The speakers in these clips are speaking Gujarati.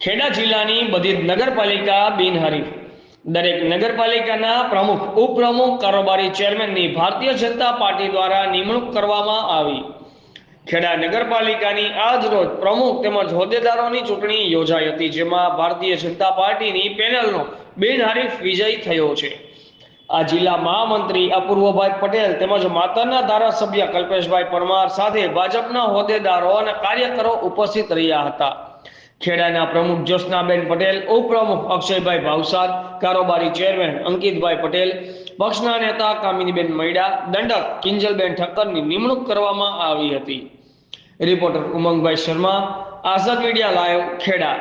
ખેડા જિલ્લાની બધી જ નગરપાલિકા બિનહરીફ. દરેક નગરપાલિકાના પ્રમુખ, ઉપપ્રમુખ, કારોબારી ચેરમેનની ભારતીય જનતા પાર્ટી દ્વારા નિમણૂક કરવામાં આવી. ખેડા નગરપાલિકાની આજ રોજ પ્રમુખ તેમજ હોદ્દેદારોની ચૂંટણી યોજાઈ હતી, જેમાં ભારતીય જનતા પાર્ટીની પેનલનો બિનહરીફ વિજય થયો છે. આ જિલ્લા મહામંત્રી અપૂર્વભાઈ પટેલ તેમજ માતરના ધારાસભ્ય કલ્પેશભાઈ પરમાર સાથે ભાજપના હોદ્દેદારો અને કાર્યકરો ઉપસ્થિત રહ્યા હતા. ખેડાના પ્રમુખ જ્યોત્સનાબેન પટેલ, ઉપપ્રમુખ અક્ષયભાઈ ભાવસાર, કારોબારી ચેરમેન અંકિતભાઈ પટેલ, પક્ષના નેતા કામિનીબેન મૈડા, દંડક કિંજલબેન ઠક્કરની નિમણૂક કરવામાં આવી હતી. Reporter Umangbhai Sharma, Azad media live, Kheda.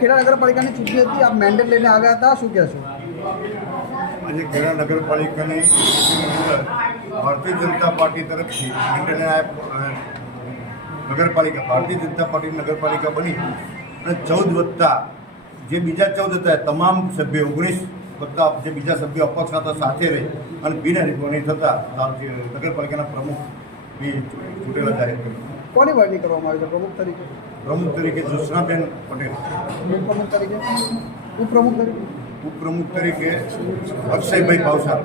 Kheda નગરપાલિકાની ચૂંટણી હતી, આપ મેન્ડેટ લઈને આવ્યા હતા, શું કહેશો? આજે ખેડા નગરપાલિકાની ભારતીય જનતા પાર્ટી તરફથી મંડળને નગરપાલિકા ભારતીય જનતા પાર્ટી નગરપાલિકા બની અને ચૌદ વત્તા જે બીજા ચૌદ હતા તમામ સભ્યો ઓગણીસ વત્તા જે બીજા સભ્યો અપક્ષ હતા સાથે રહી અને બિનહરીફોની થતા નગરપાલિકાના પ્રમુખ બી ચૂંટેલા જાહેર કર્યું. કોની વરણી કરવામાં આવી છે? પ્રમુખ તરીકે? પ્રમુખ તરીકે જ્યોત્સનાબેન પટેલ. પ્રમુખ તરીકે? ઉપપ્રમુખ તરીકે? ઉપપ્રમુખ તરીકે અક્ષયભાઈ ભાવસાર